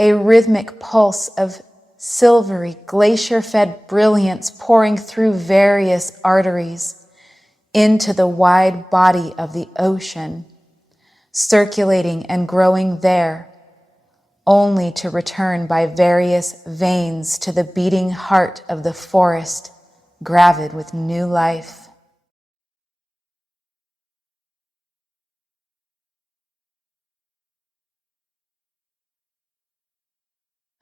a rhythmic pulse of silvery, glacier-fed brilliance pouring through various arteries into the wide body of the ocean, circulating and growing there, only to return by various veins to the beating heart of the forest, gravid with new life.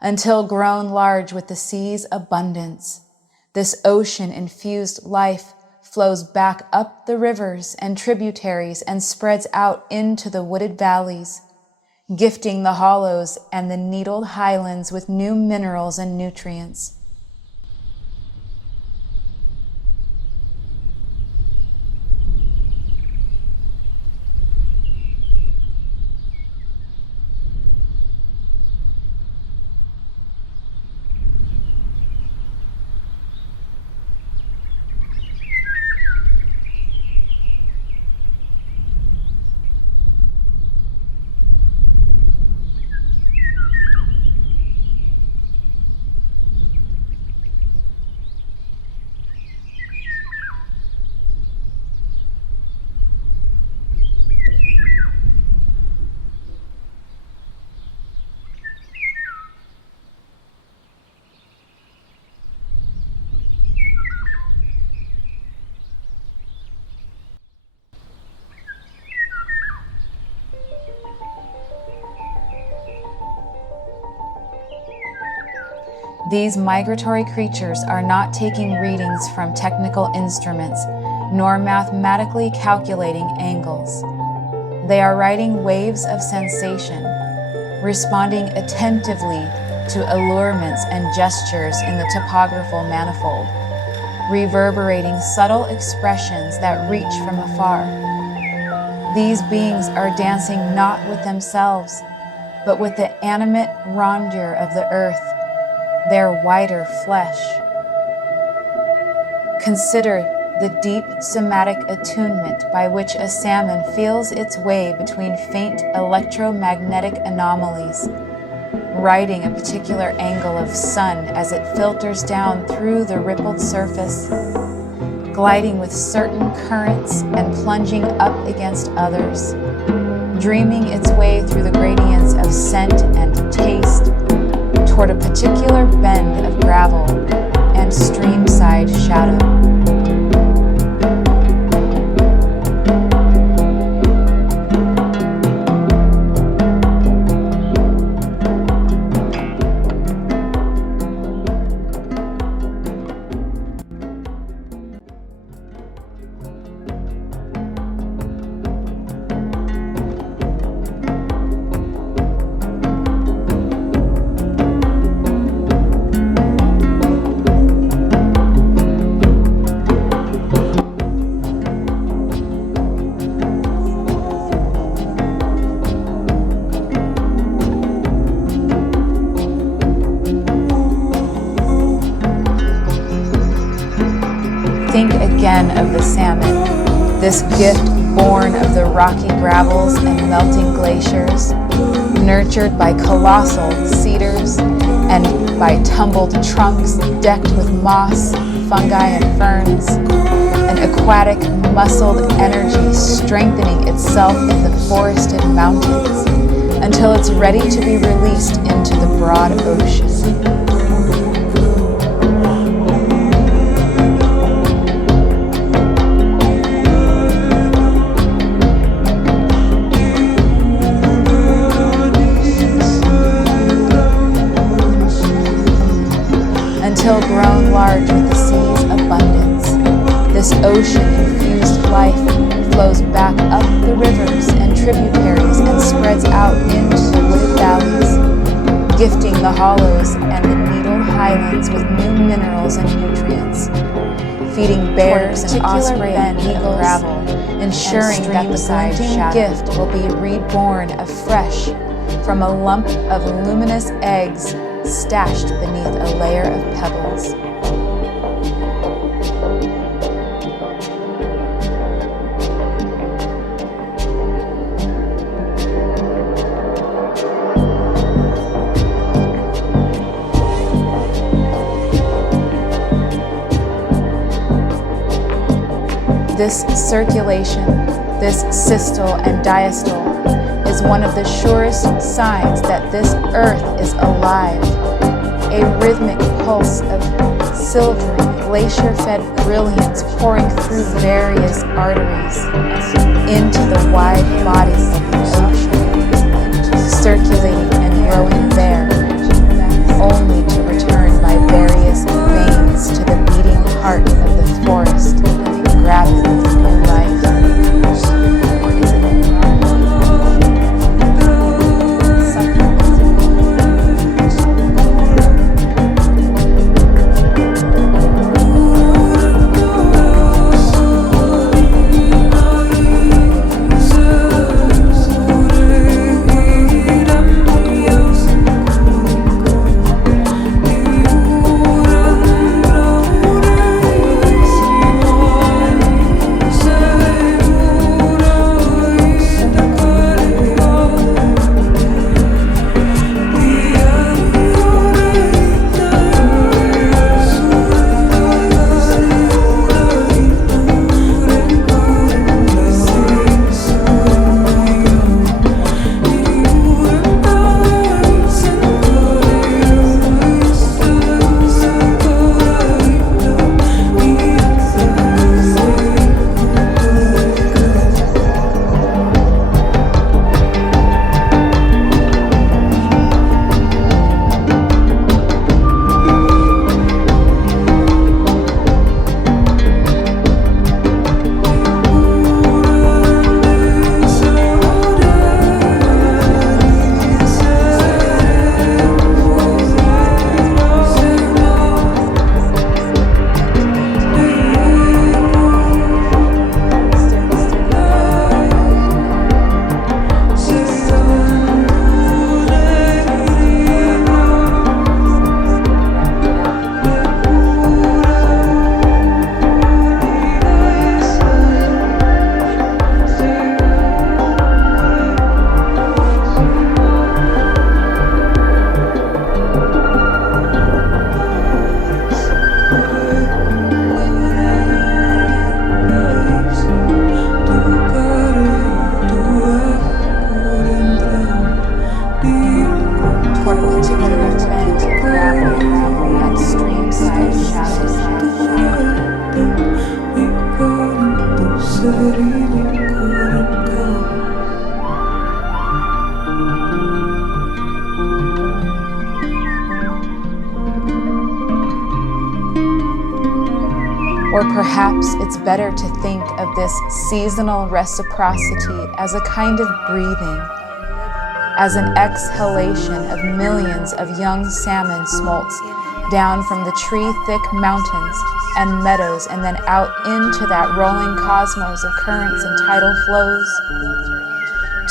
Until grown large with the sea's abundance, this ocean-infused life flows back up the rivers and tributaries and spreads out into the wooded valleys, gifting the hollows and the needled highlands with new minerals and nutrients. These migratory creatures are not taking readings from technical instruments, nor mathematically calculating angles. They are riding waves of sensation, responding attentively to allurements and gestures in the topographical manifold, reverberating subtle expressions that reach from afar. These beings are dancing not with themselves, but with the animate rondure of the earth, their whiter flesh. Consider the deep somatic attunement by which a salmon feels its way between faint electromagnetic anomalies, riding a particular angle of sun as it filters down through the rippled surface, gliding with certain currents and plunging up against others, dreaming its way through the gradients of scent and taste, toward a particular bend of gravel and streamside shadow. Think again of the salmon, this gift born of the rocky gravels and melting glaciers, nurtured by colossal cedars and by tumbled trunks decked with moss, fungi, and ferns, an aquatic, muscled energy strengthening itself in the forested mountains until it's ready to be released into the broad ocean. Until grown large with the sea's abundance, this ocean-infused life flows back up the rivers and tributaries and spreads out into the wooded valleys, gifting the hollows and the needled highlands with new minerals and nutrients, feeding bears and osprey and eagles, ensuring that the glinting gift will be reborn afresh from a lump of luminous eggs stashed beneath a layer of pebbles. This circulation, this systole and diastole, is one of the surest signs that this earth is alive, a rhythmic pulse of silvery, glacier-fed brilliance pouring through various arteries into the wide body of the ocean, circulating and growing there, only to return by various veins to the beating heart of the forest, gravid with life. Or perhaps it's better to think of this seasonal reciprocity as a kind of breathing, as an exhalation of millions of young salmon smolts down from the tree-thick mountains and meadows and then out into that rolling cosmos of currents and tidal flows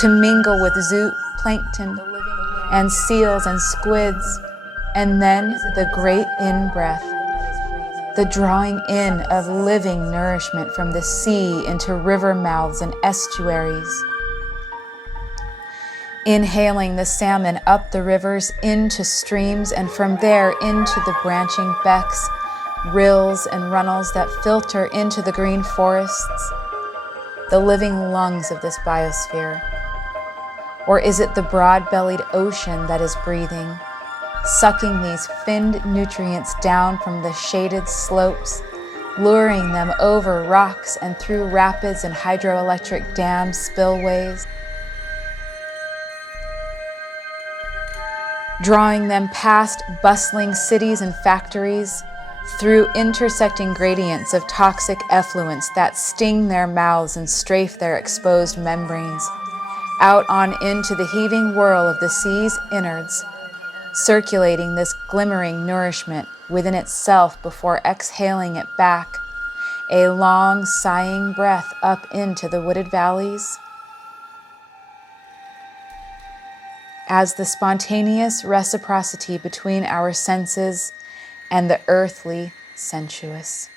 to mingle with zooplankton and seals and squids, and then the great in-breath, the drawing in of living nourishment from the sea into river mouths and estuaries. Inhaling the salmon up the rivers into streams and from there into the branching becks, rills and runnels that filter into the green forests, the living lungs of this biosphere. Or is it the broad-bellied ocean that is breathing, sucking these finned nutrients down from the shaded slopes, luring them over rocks and through rapids and hydroelectric dam spillways, drawing them past bustling cities and factories, through intersecting gradients of toxic effluents that sting their mouths and strafe their exposed membranes, out on into the heaving whirl of the sea's innards, circulating this glimmering nourishment within itself before exhaling it back, a long sighing breath up into the wooded valleys. As the spontaneous reciprocity between our senses and the earthly sensuous.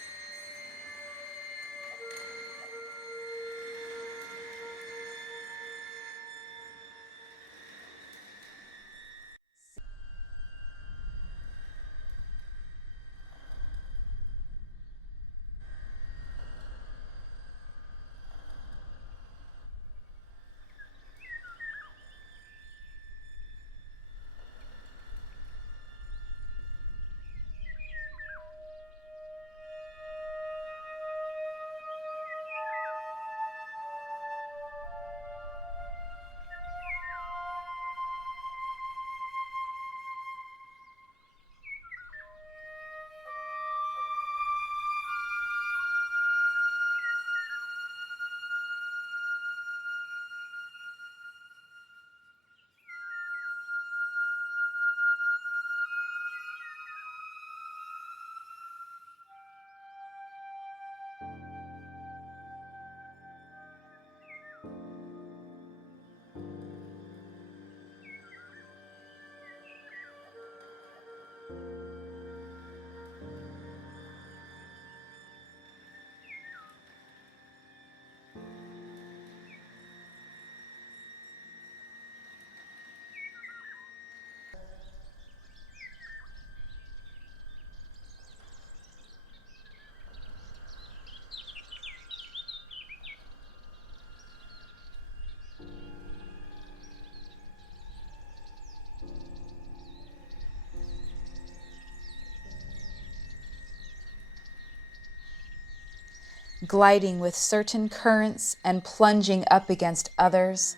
Gliding with certain currents and plunging up against others,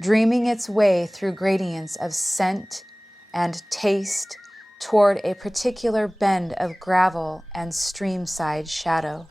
dreaming its way through gradients of scent and taste toward a particular bend of gravel and streamside shadow.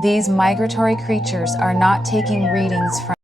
These migratory creatures are not taking readings from